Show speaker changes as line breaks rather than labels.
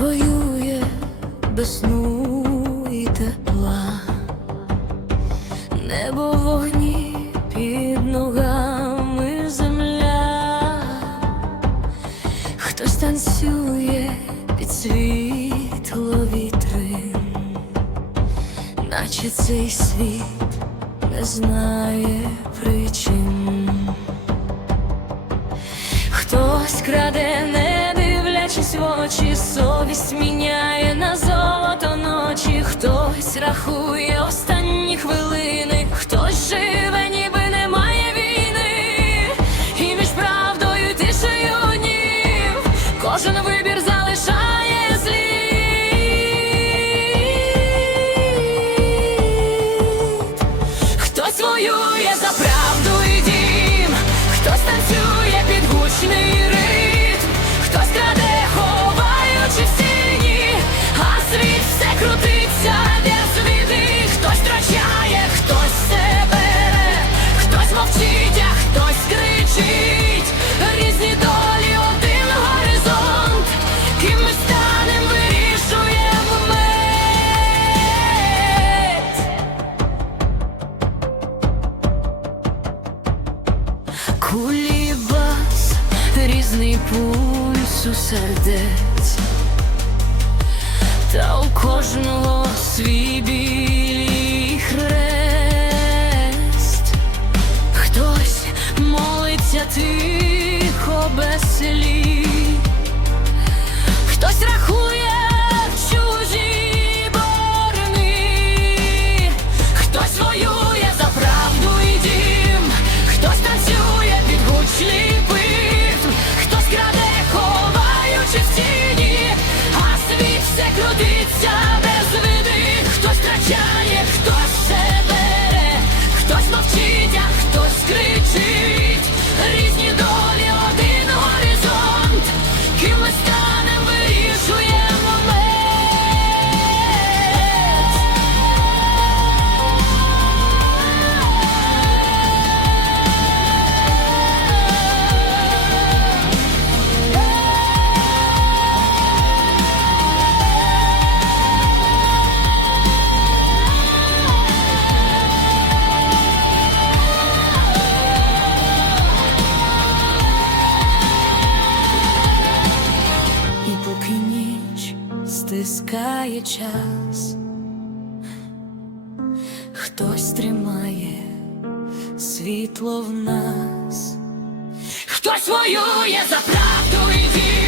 воює без і тепла, небо вогні під ногами земля, хтось танцює під світло вітрин, наче цей світ не знає причин. Хтось краще. Кожен вибір залишає слід. Хтось воює за правду і дім, хтось танцює під гучний Кулі вас різний пульс у сердець, та у кожного свій білий хрест, хтось молиться тихо без слів, світ все стискає час, хтось тримає світло в нас, хтось воює за правду і дім,